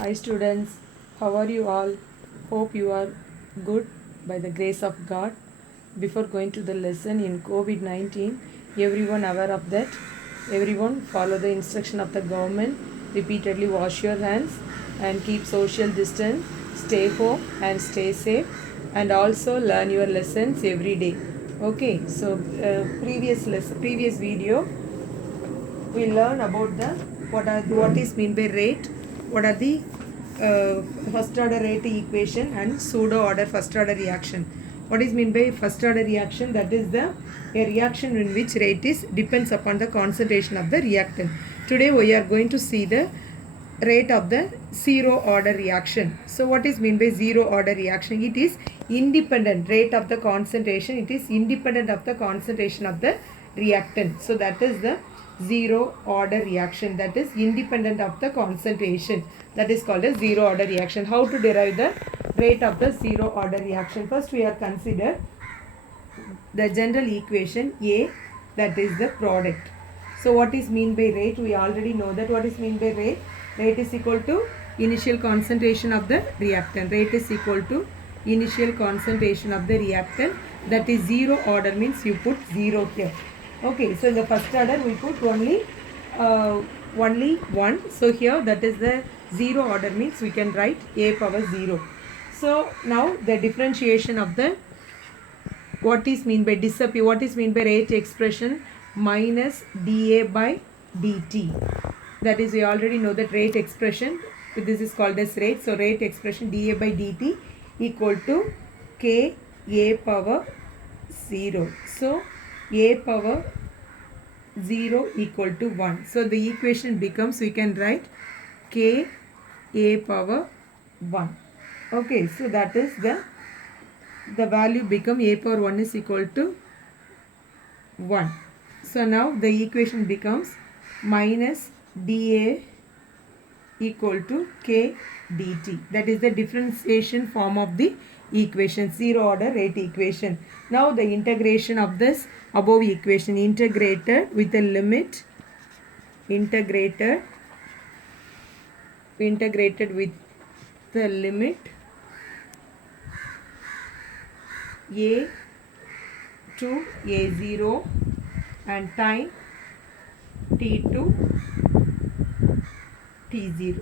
Hi students, how are you all? Hope you are good by the grace of God. Before going to the lesson in COVID 19, everyone aware of that. Everyone follow the instruction of the government. Repeatedly wash your hands and keep social distance. Stay home and stay safe. And also learn your lessons every day. Okay, so previous video we learn about the what is mean by rate, what are the first order rate equation and pseudo order first order reaction. What is mean by first order reaction? That is the a reaction in which rate is depends upon the concentration of the reactant. Today we are going to see the rate of the zero order reaction. So what is mean by zero order reaction? It is independent rate of the concentration. It is independent of the concentration of the reactant. So that is the zero order reaction, that is independent of the concentration. That is called a zero order reaction. How to derive the rate of the zero order reaction? First we are consider the general equation A, that is the product. So what is mean by rate? We already know that. What is mean by rate? Rate is equal to initial concentration of the reactant. Rate is equal to initial concentration of the reactant. That is zero order, means you put 0 here. Okay, so in the first order we put only 1. So here that is the zero order, means we can write a power 0. So now the differentiation of the what is mean by disappear, what is mean by rate expression? Minus dA by dt. That is, we already know that rate expression, this is called as rate. So rate expression dA by dt equal to k a power 0. So a power 0 equal to 1. So the equation becomes, we can write k a power 1. Okay, so that is the value become a power 1 is equal to 1. So now the equation becomes minus dA equal to k dt. That is the differentiation form of the equation, zero order rate equation. Now the integration of this above equation, integrated with the limit, integrated with the limit a to a0 and time t to t0,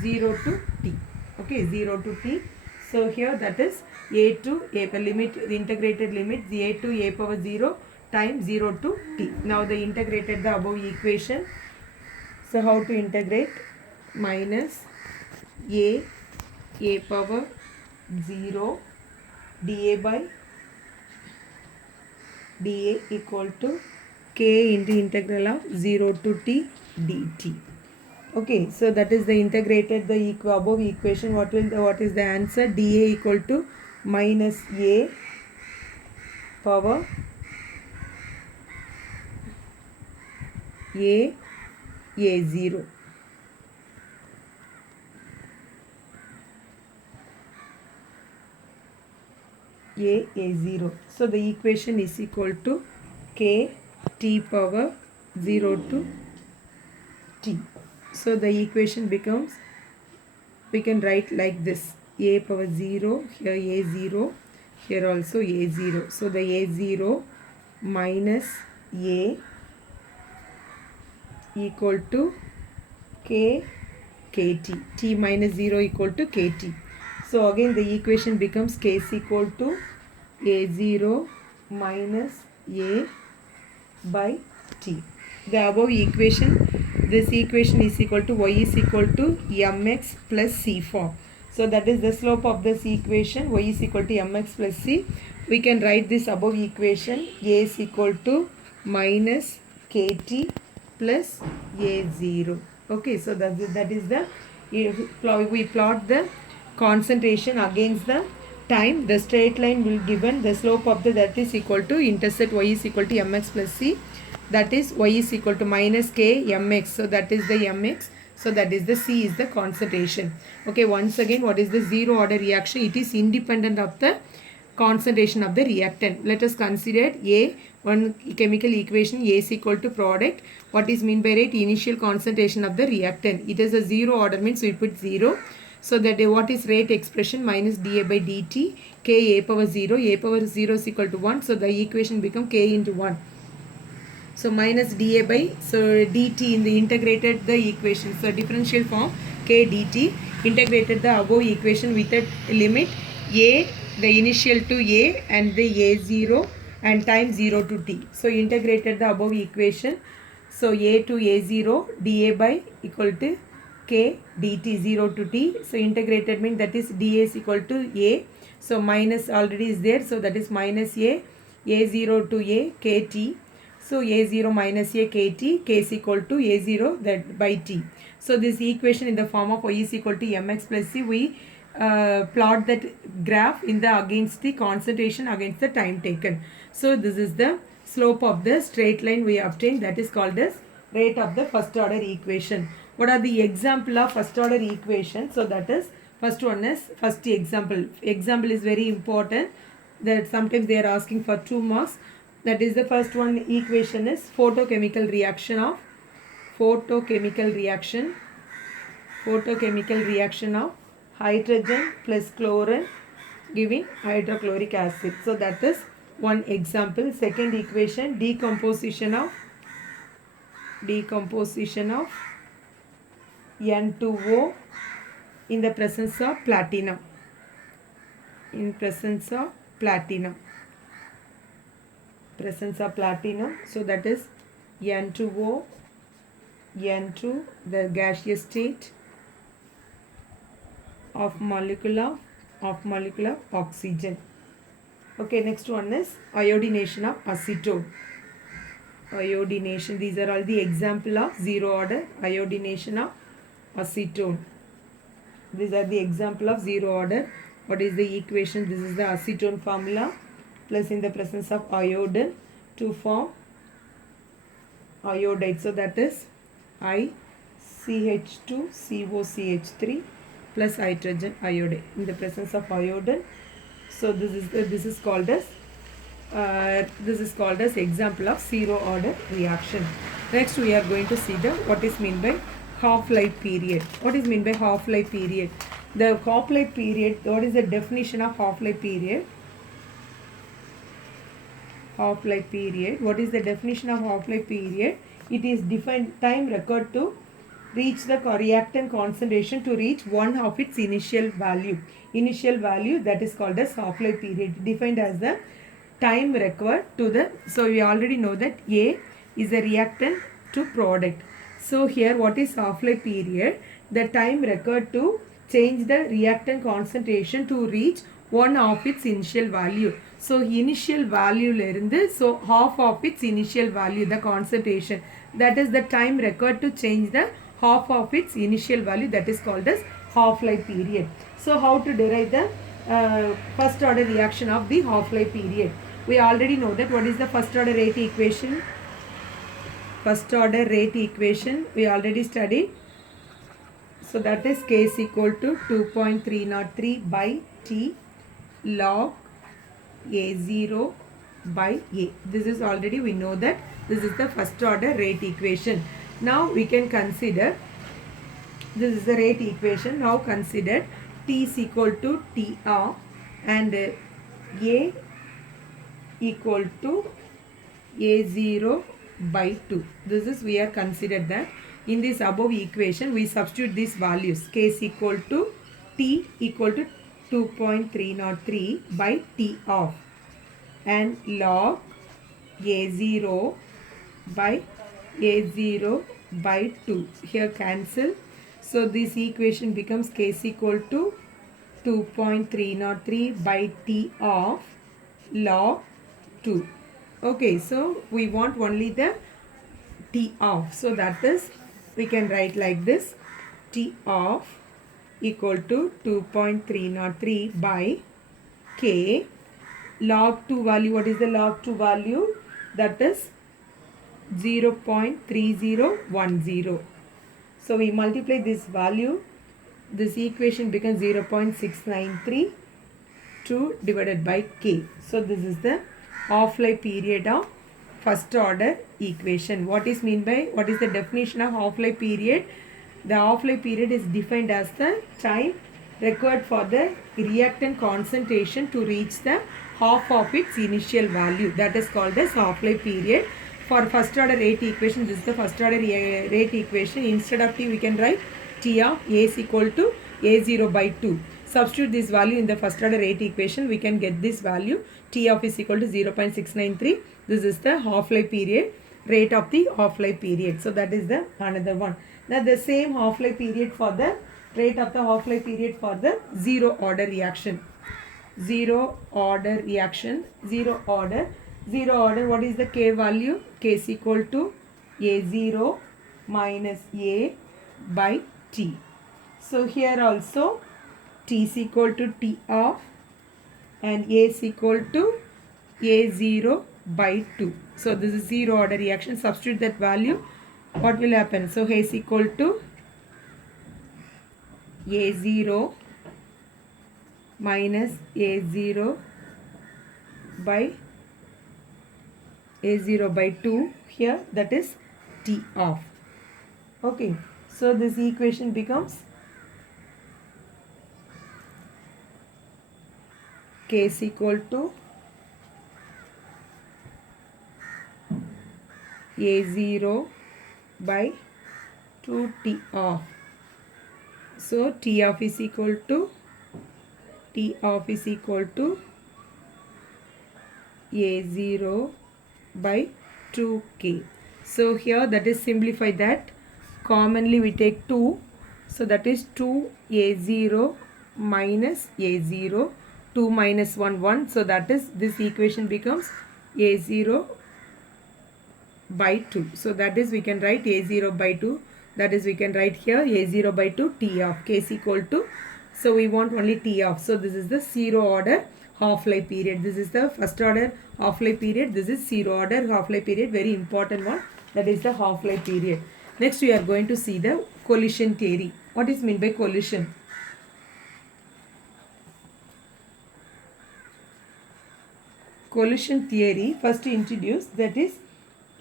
0 to t. Okay, 0 to t. So here that is a to a limit, the integrated limit a to a power 0 time 0 to t. Now the integrated the above equation. So how to integrate? Minus a power 0 dA by dA equal to k into integral of 0 to t dt. Okay, so that is the integrated the above equation. What is the answer? dA equal to minus a power a0 a0. So the equation is equal to k t power 0 to t. So the equation becomes, we can write like this, a power 0, here a0, here also a0. So the a0 minus a equal to k kt. T minus 0 equal to kt. So again the equation becomes k is equal to a0 minus a by t. The above equation, this equation is equal to y is equal to mx plus c form. So that is the slope of this equation, y is equal to mx plus c. We can write this above equation, a is equal to minus kt plus a0. Okay, so that is the, we plot the concentration against the time. The straight line will given the slope of the, that is equal to intercept y is equal to mx plus c. That is y is equal to minus k mx. So that is the mx. So that is the c is the concentration. Okay, once again, what is the zero order reaction? It is independent of the concentration of the reactant. Let us consider A, one chemical equation A is equal to product. What is mean by rate? Initial concentration of the reactant. It is a zero order, means we put 0. So that what is rate expression? Minus dA by dt, k a power 0, a power 0 is equal to 1. So the equation become k into 1. So minus dA by, so dt in the integrated the equation. So differential form k dt, integrated the above equation with a limit a, the initial to a and the a0 and time 0 to t. So integrated the above equation. So a to a0 dA by equal to k dt 0 to t. So integrated means that is dA is equal to a. So minus already is there. So that is minus a0 to a kt. So a0 minus a kt, k is equal to a0 that by t. So this equation in the form of y is equal to mx plus c, we plot that graph in the against the concentration against the time taken. So this is the slope of the straight line we obtained, that is called as rate of the first order equation. What are the example of first order equation? So that is, first one is first example. Example is very important, that sometimes they are asking for 2 marks. That is the first one equation is photochemical reaction of hydrogen plus chlorine giving hydrochloric acid. So that is one example. Second equation, decomposition of N2O in the presence of platinum. So that is N2O, N2, the gaseous state of molecule of oxygen. Okay, next one is iodination of acetone. These are all the example of zero order iodination of acetone. These are the example of zero order. What is the equation? This is the acetone formula, plus in the presence of iodine to form iodide. So that is ICH2COCH3 plus hydrogen iodide in the presence of iodine. So this is called as example of zero order reaction. Next we are going to see the what is mean by half-life period. What is mean by half-life period? The half-life period, what is the definition of half-life period? Half-life period. What is the definition of half-life period? It is defined time required to reach the reactant concentration to reach one of its initial value. That is called as half-life period. Defined as the time required to the, so we already know that A is a reactant to product. So here what is half-life period? The time required to change the reactant concentration to reach one of its initial value. So initial value lerundu, so half of its initial value, the concentration, that is the time required to change the half of its initial value, that is called as half-life period. So how to derive the first order reaction of the half-life period? We already know that. What is the first order rate equation? We already studied. So that is K is equal to 2.303 by T log A0 by A. This is already, we know that this is the first order rate equation. Now we can consider, this is the rate equation. Now consider T is equal to TR and A equal to A0 by 2. This is, we are considered that in this above equation we substitute these values. K is equal to T equal to 2.303 by T off and log A0 by 2. Here cancel. So this equation becomes K is equal to 2.303 by T of log 2. Okay, so we want only the T off. So that is, we can write like this: T off equal to 2.303 by K log 2 value. What is the log 2 value? That is 0.3010. So we multiply this value, this equation becomes 0.693 2 divided by K. So this is the half-life period of first order equation. What is the definition of half-life period? The half-life period is defined as the time required for the reactant concentration to reach the half of its initial value. That is called as half-life period. For first order rate equation, this is the first order rate equation. Instead of T, we can write T of A is equal to A0 by 2. Substitute this value in the first order rate equation. We can get this value. T of is equal to 0.693. This is the half-life period, rate of the half-life period. So that is the another one. Now the same half-life period for the rate of the half-life period for the zero order reaction. Zero order, what is the K value? K is equal to A0 minus A by T. So here also T is equal to T of and A is equal to A0 by 2. So this is zero order reaction. Substitute that value. What will happen? So A is equal to A0 minus A0 by 2 here, that is T of. Okay, so this equation becomes K is equal to A0 by 2 T of. So T of is equal to A0 by 2K. So here that is simplify that. Commonly we take 2. So that is 2A0 minus A0. 2 minus 1, 1. So that is, this equation becomes A0 by 2. So that is, we can write A0 by 2. That is, we can write here A0 by 2 T of. K is equal to, so we want only T of. So this is the zero order half-life period. This is the first order half-life period. This is zero order half-life period. Very important one. That is the half-life period. Next we are going to see the collision theory. What is meant by collision? Collision theory first introduced, that is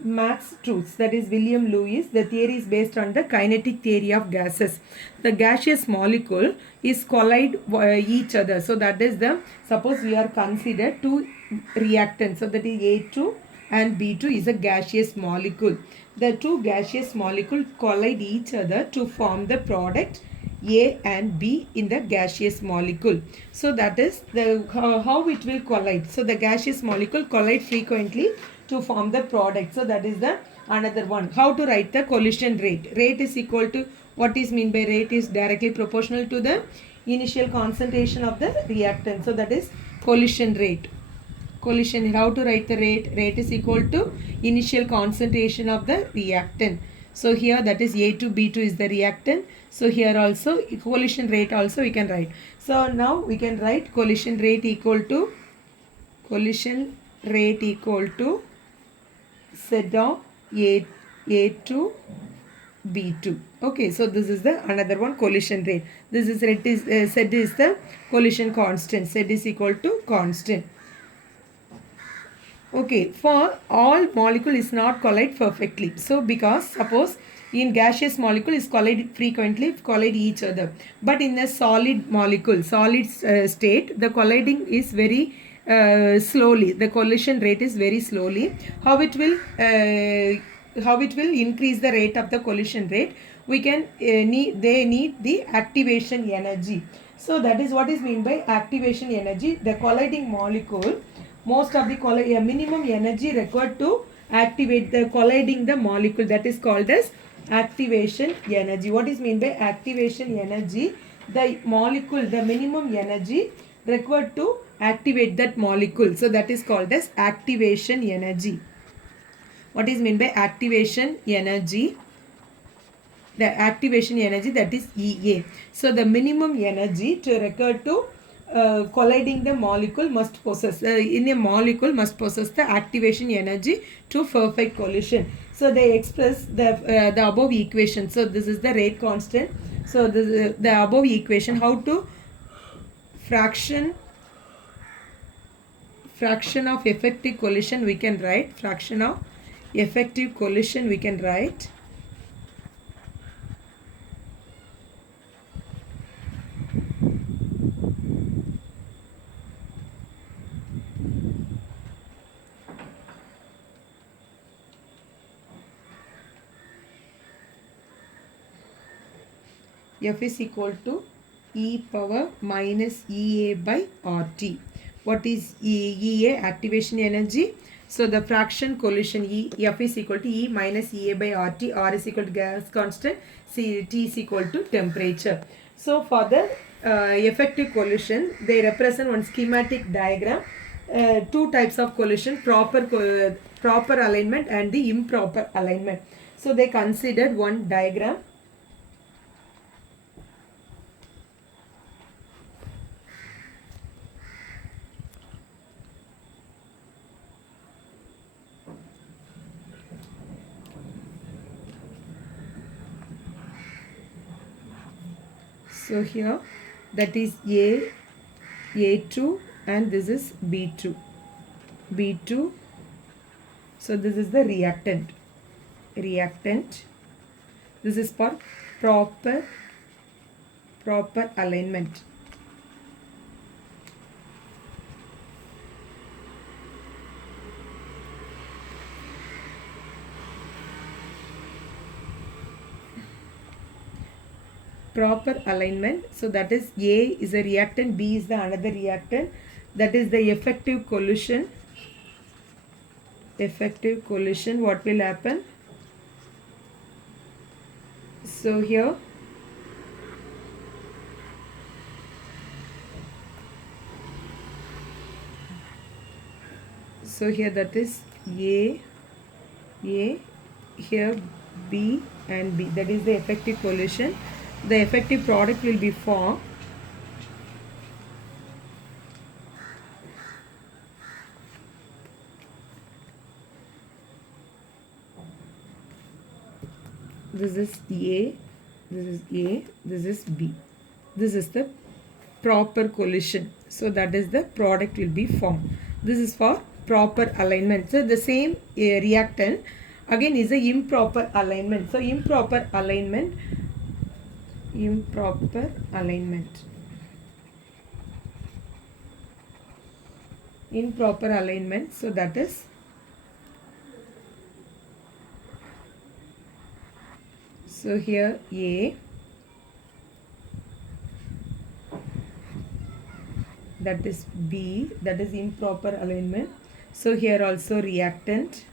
Max Truth, that is William Lewis. The theory is based on the kinetic theory of gases. The gaseous molecule is collide each other. So that is the, suppose we are considered two reactants. So that is A2 and B2 is a gaseous molecule. The two gaseous molecules collide each other to form the product A and B in the gaseous molecule. So that is the how it will collide. So the gaseous molecule collide frequently to form the product. So that is the another one. How to write the collision rate? Rate is equal to, what is mean by rate is directly proportional to the initial concentration of the reactant. So that is collision rate. Collision, how to write the rate? Rate is equal to initial concentration of the reactant. So here that is A2, B2 is the reactant. So here also collision rate also we can write. So now we can write collision rate equal to Z of A2 B2. Okay, so this is the another one, collision rate. This is Z is the collision constant. Z is equal to constant. Okay, for all molecule is not collide perfectly. So because suppose in gaseous molecule is collide frequently, collide each other. But in a solid molecule, solid state, the colliding is very slowly. The collision rate is very slowly. How it will increase the rate of the collision rate? We can they need the activation energy. So that is what is mean by activation energy. The colliding molecule, most of the minimum energy required to activate the colliding the molecule, that is called as activation energy. What is mean by activation energy? The molecule, the minimum energy required to activate that molecule. So that is called as activation energy. What is mean by activation energy? The activation energy, that is EA. So the minimum energy to require to colliding the molecule must possess, in a molecule must possess the activation energy to perfect collision. So they express the above equation. So this is the rate constant. So this the above equation, how to fraction fraction of effective collision we can write. Fraction of effective collision we can write. F is equal to e power minus Ea by RT. What is Ea? Activation energy. So the fraction collision F is equal to E minus Ea by RT. R is equal to gas constant. T is equal to temperature. So for the effective collision, they represent one schematic diagram. Two types of collision, proper alignment and the improper alignment. So they considered one diagram. So here that is A2 and this is B2. B2. So this is the reactant. This is for proper alignment. Proper alignment. So that is A is a reactant, B is the another reactant. That is the effective collision. Effective collision, what will happen? So here that is A, here B and B. That is the effective collision. The effective product will be formed. This is A, this is A, this is B. This is the proper collision. So that is the product will be formed. This is for proper alignment. So the same reactant again is a improper alignment. So improper alignment. Improper alignment. So that is so here A, that is B, that is improper alignment. So here also reactant.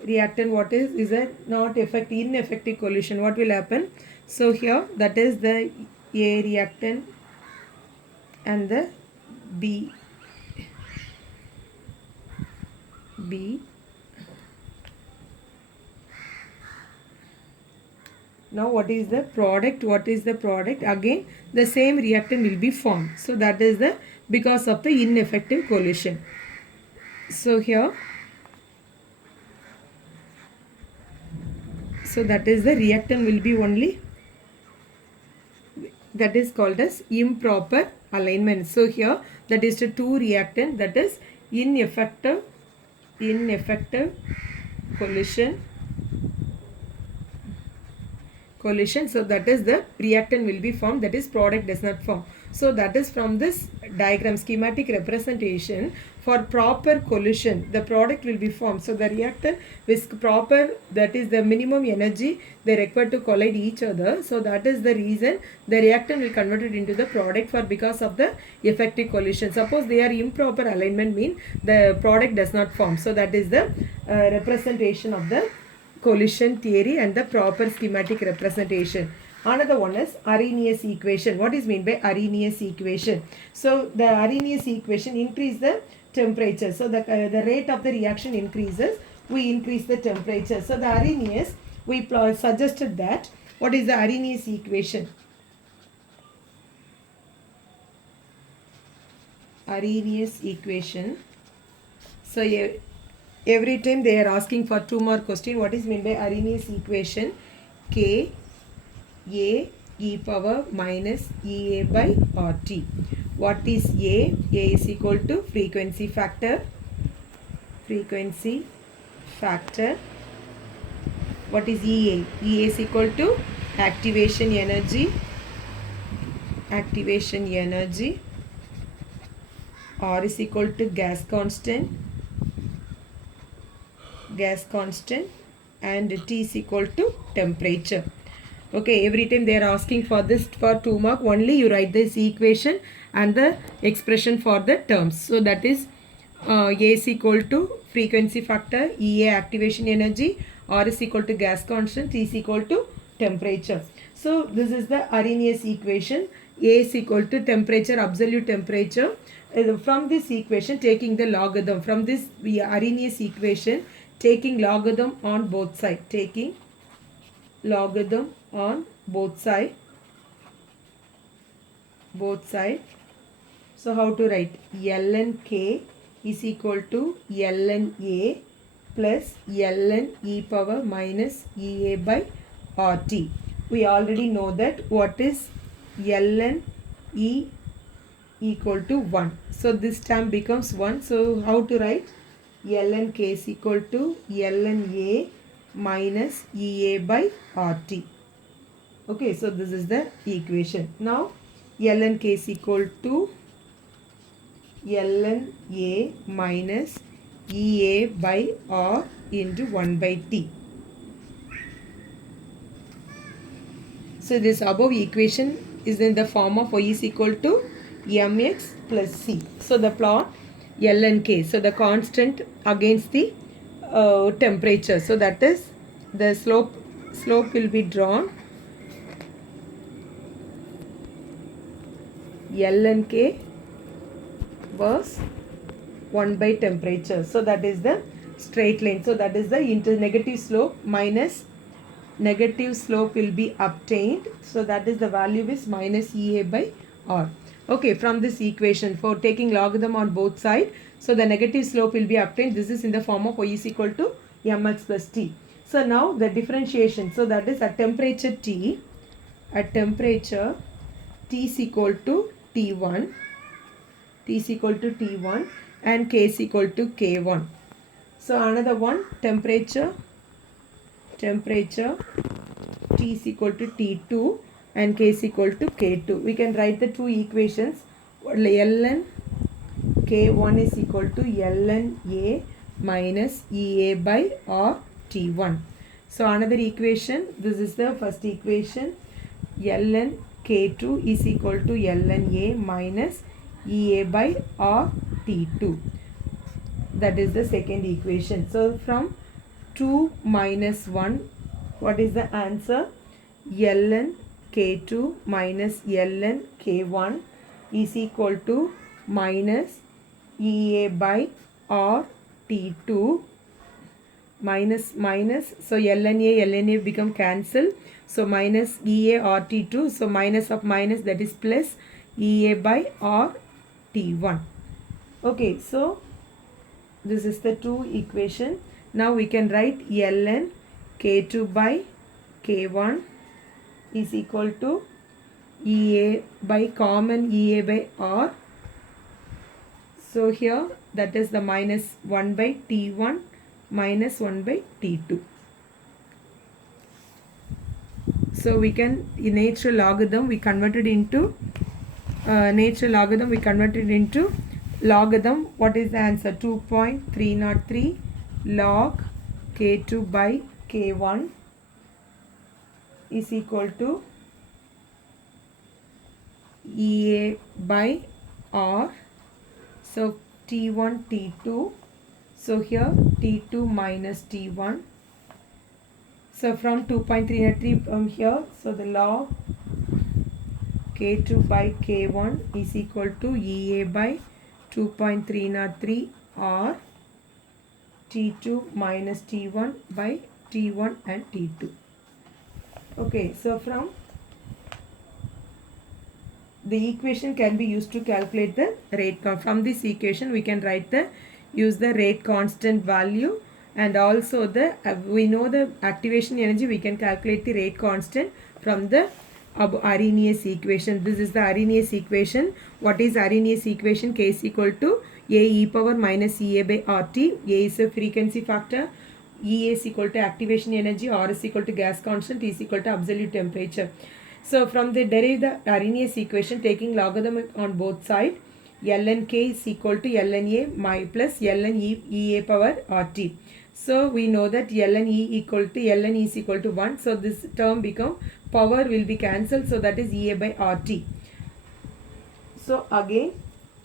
What is a not ineffective collision. What will happen? So here that is the A reactant and the B. Now what is the product? Again the same reactant will be formed. So that is the because of the ineffective collision. So here so that is the reactant will be only, that is called as improper alignment. So here that is the two reactant, that is ineffective collision. So that is the reactant will be formed, that is product does not form. So that is from this diagram schematic representation. For proper collision the product will be formed. So the reactant with proper, that is the minimum energy they require to collide each other. So that is the reason the reactant will convert it into the product for because of the effective collision. Suppose they are improper alignment mean the product does not form. So that is the representation of the collision theory and the proper schematic representation. Another one is Arrhenius equation. What is meant by Arrhenius equation? So the Arrhenius equation increase the temperature. So the rate of the reaction increases, we increase the temperature. So the Arrhenius, we suggested that. What is the Arrhenius equation? Arrhenius equation. So every time they are asking for 2 more questions. What is meant by Arrhenius equation? K A e power minus Ea by RT. What is A? A is equal to frequency factor. Frequency factor. What is EA? EA is equal to activation energy. Activation energy. R is equal to gas constant. Gas constant. And T is equal to temperature. Okay, every time they are asking for this for 2 mark, only you write this equation and the expression for the terms. So that is A is equal to frequency factor, EA activation energy, R is equal to gas constant, T is equal to temperature. So this is the Arrhenius equation. A is equal to temperature, absolute temperature. From this equation, taking the logarithm, from this Arrhenius equation, taking logarithm on both sides, taking logarithm on both side. So how to write? Ln k is equal to ln a plus ln e power minus ea by rt. We already know that what is ln e equal to 1. So this term becomes 1. So how to write? Ln k is equal to ln a minus ea by rt. Okay, so this is the equation. Now ln k is equal to ln a minus ea by r into 1 by t. So this above equation is in the form of y is equal to mx plus c. So the plot ln k. So the constant against the temperature. So that is the slope will be drawn. Ln k was 1 by temperature. So that is the straight line. So that is the negative slope minus negative slope will be obtained. So that is the value is minus ea by r. Okay, from this equation for taking logarithm on both sides, so the negative slope will be obtained. This is in the form of y is equal to mx plus t. So now the differentiation. So that is at temperature T. At temperature T is equal to T1. T is equal to T1 and K is equal to K1. So another one, temperature T is equal to T2 and K is equal to K2. We can write the two equations. Ln K1 is equal to ln A minus EA by R T1. So another equation, this is the first equation. Ln K2 is equal to ln A minus EA by R T2. That is the second equation. So from 2 minus 1, what is the answer? Ln K2 minus ln K1 is equal to minus EA by R T2. Minus, so ln A become cancel. So minus EA R T2. So minus of minus, that is plus EA by R T1. Okay, so this is the two equation. Now we can write ln K2 by K1 is equal to EA by common EA by R. So here that is the minus 1 by T1 minus 1 by T2. So we can, in natural logarithm we converted into logarithm. What is the answer? 2.303 log K2 by K1 is equal to EA by R. So T1 T2. So here T2 minus T1. So from 2.303 from here, so the log K2 by K1 is equal to EA by 2.303 R T2 minus T1 by T1 and T2. Okay, so from the equation can be used to calculate the rate. From this equation we can use the rate constant value, and also the we know the activation energy, we can calculate the rate constant from the Arrhenius equation. This is the Arrhenius equation. What is Arrhenius equation? K is equal to A e power minus EA by RT. A is a frequency factor. EA is equal to activation energy. R is equal to gas constant. T is equal to absolute temperature. So from the derive the Arrhenius equation, taking logarithm on both sides, ln K is equal to ln A plus ln EA power RT. So we know that ln E is equal to 1. So this term become power will be cancelled. So that is EA by RT. So again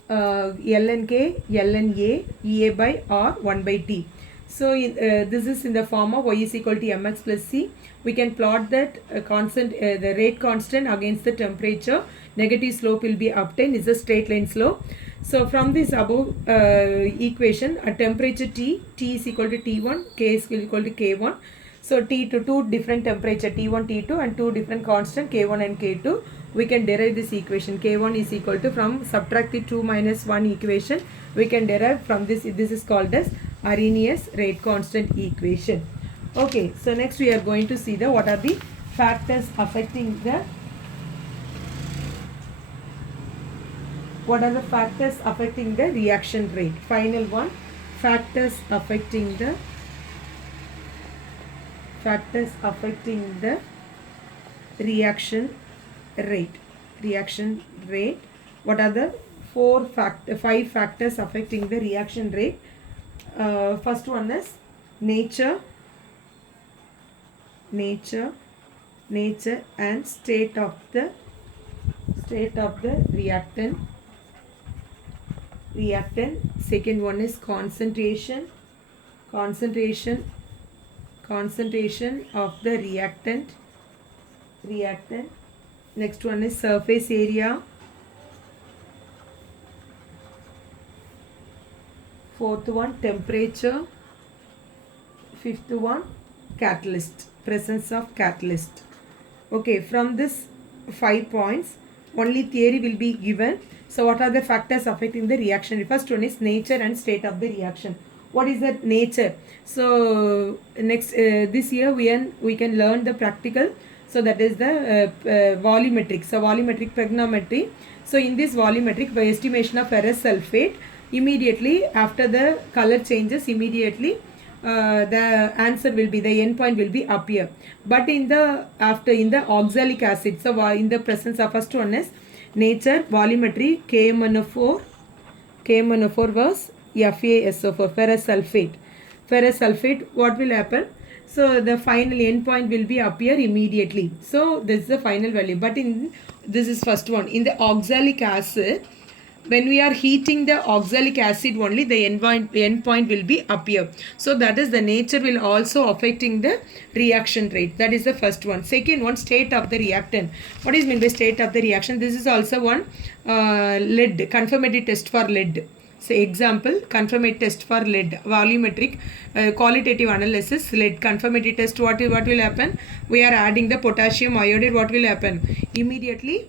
ln K, ln A, EA by R 1 by T. So this is in the form of y is equal to mx plus c. We can plot that the rate constant against the temperature. Negative slope will be obtained. Is a straight line slope. So from this above equation, a temperature T is equal to T1, K is equal to K1. So T to two different temperature T1, T2 and two different constant K1 and K2. We can derive this equation. K1 is equal to, from subtract the 2 minus 1 equation, we can derive from this. This is called as Arrhenius rate constant equation. Okay, so next we are going to see what are the factors affecting the reaction rate. Final one, factors affecting the reaction rate. What are the five factors affecting the reaction rate? First one is nature and state of the reactant. Second one is concentration of the reactant. Next one is surface area. Fourth one, temperature. Fifth one, presence of catalyst. Okay, from this 5 points, only theory will be given. So what are the factors affecting the reaction? First one is nature and state of the reaction. What is that nature? So next this year we can learn the practical. So that is the volumetric. So volumetric trigonometry. So in this volumetric, by estimation of ferrous sulfate, immediately after the color changes, immediately the answer will be, the endpoint will be appear. But in the oxalic acid, so in the presence of, first one is nature, volumetry, KMnO4 was FaSO4, ferrous sulfate. What will happen? So the final endpoint will be appear immediately. So this is the final value. But this is first one. In the oxalic acid, when we are heating the oxalic acid only, the endpoint will be appear. So that is the nature will also affecting the reaction rate. That is the first one. Second one, state of the reactant. What is meant by state of the reaction? This is also one lead, confirmatory test for lead. So example, confirmatory test for lead, volumetric qualitative analysis, lead confirmatory test. What will happen? We are adding the potassium iodide. What will happen? Immediately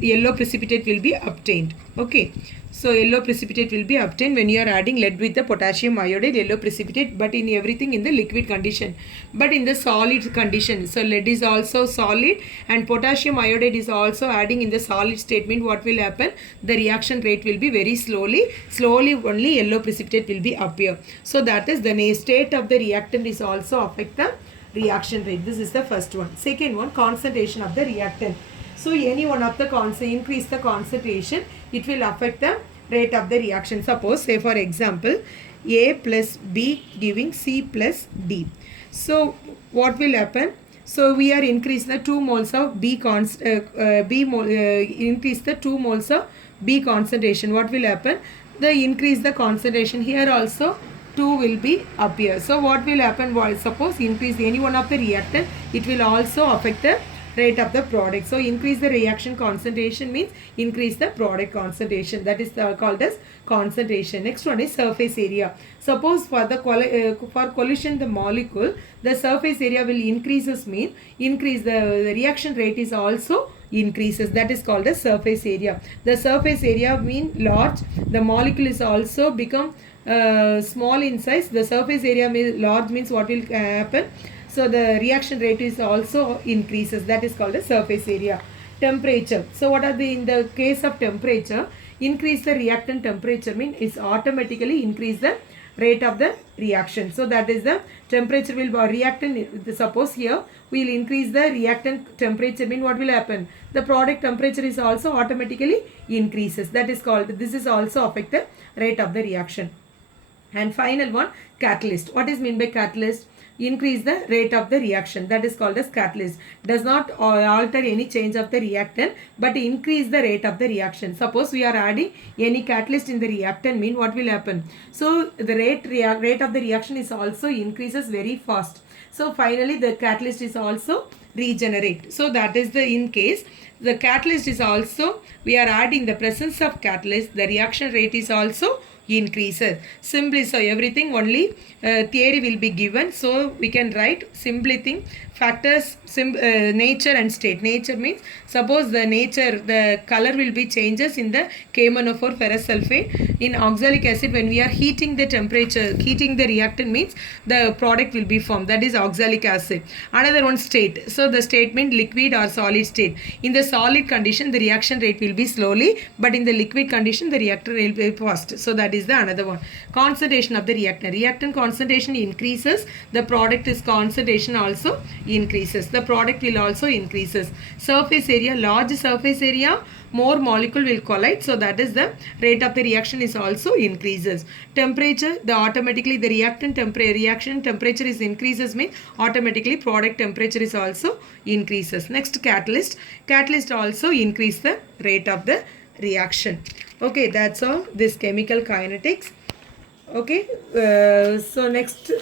yellow precipitate will be obtained. Okay, so yellow precipitate will be obtained when you are adding lead with the potassium iodide, yellow precipitate, but in everything in the liquid condition. But in the solid condition, so lead is also solid and potassium iodide is also adding in the solid state, mean what will happen? The reaction rate will be very slowly only yellow precipitate will be appear. So that is the state of the reactant is also affect the reaction rate. This is the first one. Second one, concentration of the reactant. So any one of the increase the concentration, it will affect the rate of the reaction. Suppose, say for example, A plus B giving C plus D. So what will happen? So we are increase the 2 moles of increase the 2 moles of B concentration. What will happen? The increase the concentration here also 2 will be appear. So what will happen? Suppose increase any one of the reactant, it will also affect the rate of the product. So increase the reaction concentration means increase the product concentration. That is called as concentration. Next one is surface area. Suppose for the for collision the molecule, the surface area will increases, mean increase the reaction rate is also increases. That is called as surface area. The surface area mean large. The molecule is also become small in size. The surface area large means what will happen? So the reaction rate is also increases. That is called the surface area. Temperature. So what are the, in the case of temperature, increase the reactant temperature mean is automatically increase the rate of the reaction. So that is the temperature will reactant. Suppose here we will increase the reactant temperature mean what will happen? The product temperature is also automatically increases. That is called, this is also affect the rate of the reaction. And final one, catalyst. What is mean by catalyst? Increase the rate of the reaction. That is called as catalyst. Does not alter any change of the reactant, but increase the rate of the reaction. Suppose we are adding any catalyst in the reactant, mean what will happen? So the rate of the reaction is also increases very fast. So finally the catalyst is also regenerate. So that is the in case the catalyst is also, we are adding the presence of catalyst, the reaction rate is also increases. Simply, so everything only theory will be given. So we can write simply thing factors, nature and state. Nature means suppose the nature, the color will be changes in the K1O4 ferrous sulfate. In oxalic acid, when we are heating the temperature, heating the reactant means the product will be formed. That is oxalic acid. Another one, state. So the state means liquid or solid state. In the solid condition, the reaction rate will be slowly, but in the liquid condition, the reactor will be fast. So that is the another one. Concentration of the reactant. Reactant concentration increases, the product is concentration also increases. The product will also increases. Surface area, large surface area, more molecule will collide. So that is the rate of the reaction is also increases. Temperature, the automatically the reaction temperature is increases means automatically product temperature is also increases. Next, catalyst. Catalyst also increase the rate of the reaction. Okay, that's all. This chemical kinetics. Okay, so next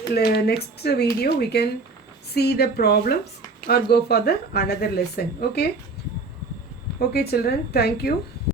video we can see the problems or go for the another lesson. Okay, children, thank you.